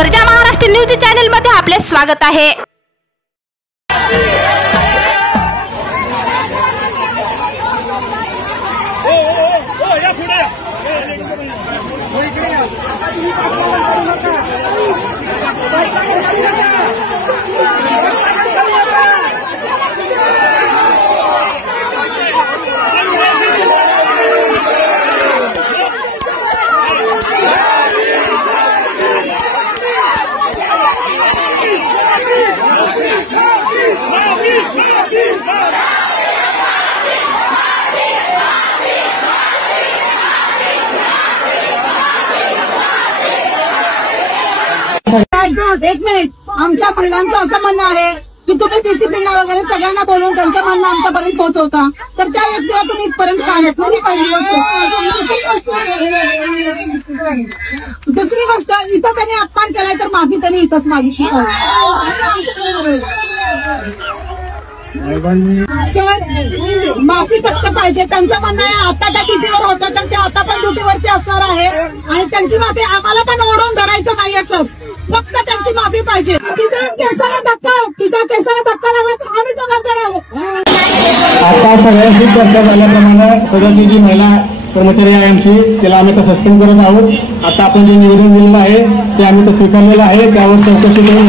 गर्जा Maharashtra news channel मध्ये आपले स्वागत आहे। एक मिनिट, आमच्या महिलांचं असं म्हणणं आहे की तुम्ही डीसीपींना वगैरे सगळ्यांना बोलवून त्यांचं म्हणणं आमच्यापर्यंत पोहोचवता, तर त्या व्यक्तीला तुम्ही इथपर्यंत का आणत नाही? दुसरी गोष्ट इथं त्यांनी अपमान केलाय तर माफी त्यांनी इथंच मागितली सर, माफी फक्त पाहिजे। त्यांचं म्हणणं आहे आता त्या ड्युटीवर होतं तर ते आता पण ड्युटीवरती असणार आहे आणि त्यांची माफी आम्हाला पण ओढून धरायचं नाहीये सर, फक्त त्यांची माफी पाहिजे। तिच्या केसाला धक्का लागला तर आम्ही जबाबदार आहोत। आता सगळ्यांशी चर्चा झाल्याप्रमाणे सदरची जी महिला कर्मचारी आहे आमची, त्याला आम्ही आता सस्पेंड करत आहोत। आता आपण जे निवेदन दिलेलं आहे ते आम्ही तर स्वीकारलेलं आहे, त्यावर चौकशी करून